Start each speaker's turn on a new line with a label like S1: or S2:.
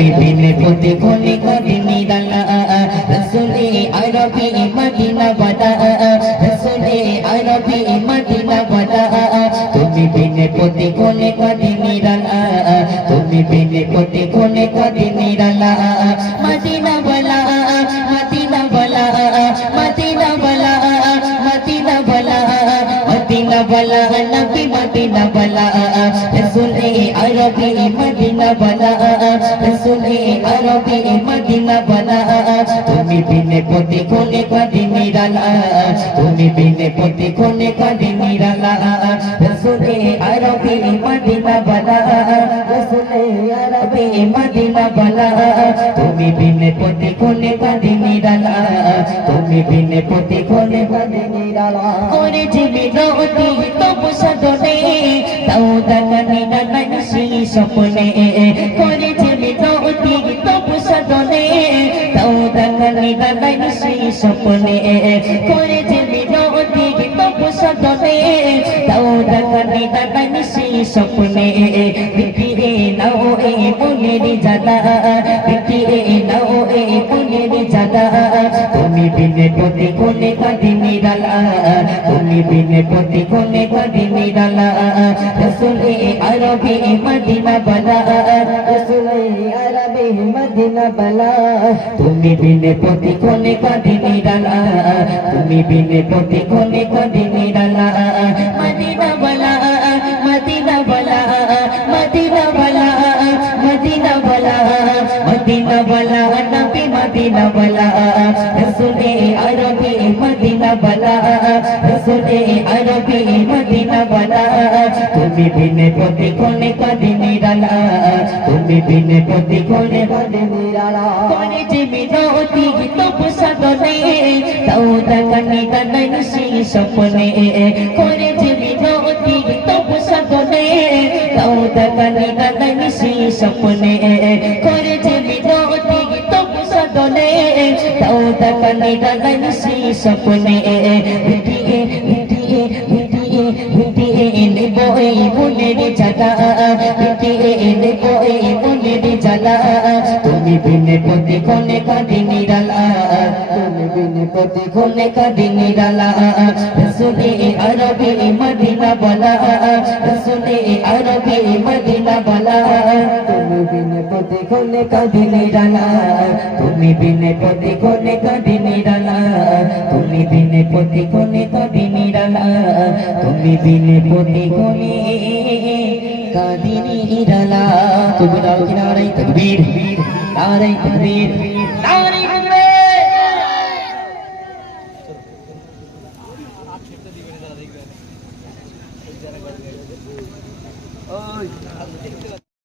S1: তুমি বিনে পতি কোনে কদি নিরালা রসুলে আরবি মদিনা বলা রসুলে আরবি মদিনা বলা তুমি বিনে পতি কোনে কদি নিরালা তুমি বিনে পতি কোনে কদি নিরালা মদিনা বলা মদিনা বলা মদিনা বলা মদিনা বলা মদিনা বলা নবী মদিনা বলা রসুলে আরবি মদিনা বলা তুমি বিনে পতি কোনে কদি নিরালা তুমি বিনে পতি কোনে কদি নিরালা রসুলে আরবি মদিনা বলা রসুলে আরবি মদিনা বলা তুমি বিনে পতি কোনে কদি নিরালা তুমি বিনে পতি কোনে কদি নিরালা করে জীবি রতি তবু সদনে তাও দানি দানি সেই স্বপ্নে করে জীবি রতি তবু সদনে তাও দানি দানি সেই স্বপ্নে বিকিরে নাও এ মনের জাদা। বিকিরে নাও এ মনের জাদা। তুমি বিনে পতি কোনে কাদি নিরালা। তুমি বিনে পতি কোনে কাদি নিরালা। রসুলে আরবি মদিনা রসুলে আরবি মদিনা বলা তুমি বিনে পতি কোনে কাদি নিরালা তুমি বিনে পতি কোনে কাদি নিরালা মদিনা বলা মদিনা বলা মদিনা বলা মদিনা বলা মদিনা বলা নবী মদিনা বলা রসুলে আরবি মদিনা বলা রসুলে আরবি মদিনা বলা তুমি বিনে পতি কোনে কদি নিরালা তুমি বিনে পতি কোনে কদি নিরালা কোনে জিমি রতি তবু সদনে তাও দাগানি দানাই সেই স্বপ্নে। কোনে জিমি রতি তবু সদনে তাও দাগানি দানাই সেই স্বপ্নে। করে ভিটিয়ে ভিটিয়ে ভিটিয়ে ভিটিয়ে নেব এই মনের জায়গা তুমি বিনে পতি কোনে কাঁদি নিরালা। তুমি বিনে পতি কোনে কাঁদি নিরালা। রসুলে আরবি মদিনা বলা। রসুলে আরবি মদিনা বলা। তুমি বিনে পতি কোনে কাঁদি নিরালা। তুমি বিনে পতি কোনে কাঁদি নিরালা। তুমি বিনে পতি কোনে কাঁদি নিরালা। তুমি বিনে পতি কোনে কাঁদি নিরালা। তুমি তকবীর নারে তকবীর নারে তকবীর